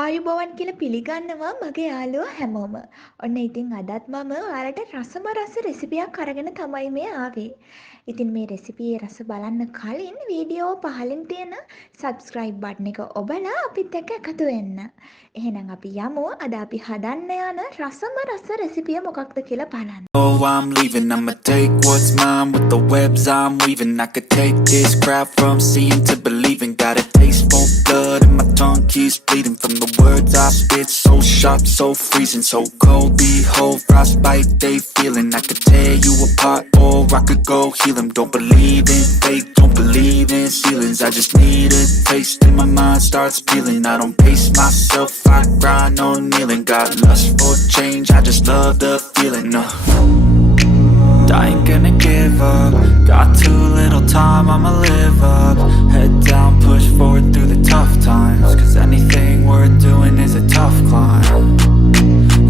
ආයුබෝවන් කියලා පිළිගන්නවා මගේ යාළුවෝ හැමෝම. ඔන්න ඉතින් අදත් මම ඔයාලට රසම රස රෙසිපියක් අරගෙන තමයි මේ ආවේ. ඉතින් මේ රෙසිපියේ රස බලන්න කලින් වීඩියෝ පහලින් තියෙන subscribe button එක ඔබලා අපිත් එක්ක එකතු වෙන්න. එහෙනම් අපි යමු අද අපි හදන්න යන රසම රස රෙසිපිය මොකක්ද කියලා බලන්න. Oh, I'm leaving, I'ma take what's mine with the webs I'm weaving. I could take this crowd from seeing to believing. Got a taste for blood and my tongue keeps bleeding from the words I spit. So sharp, so freezing, so cold. Behold, frostbite they feeling. I could tear you apart or I could go heal them. Don't believe in fate, don't believe in ceilings. I just need a taste and my mind starts peeling. I don't pace myself, I grind on kneeling. Got lust for change, I just love the feeling. I ain't gonna give up. Got too little time, I'ma live up. Head down, push forward through the tough times. Cause anything worth doing is a tough climb.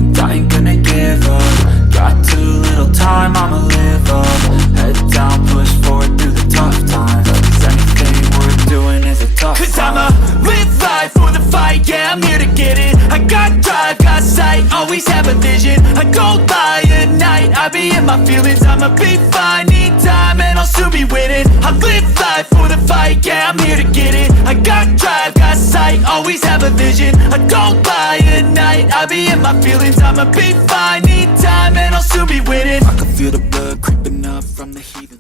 And I ain't gonna give up. Got too little time, I'ma live up. Head down, push forward through the tough times. Cause anything worth doing is a tough climb. Cause I'ma live life for the fight, yeah, I'm here to get it. I got drive, got sight, always have a vision. I go by at night, I be in my feelings. I'ma be fine, need time and I'll soon be winning. I live life for the fight, yeah, I'm here to get it. I got drive, got sight, always have a vision. I go by at night, I be in my feelings. I'ma be fine, need time and I'll soon be winning. I can feel the blood creeping up from the heat.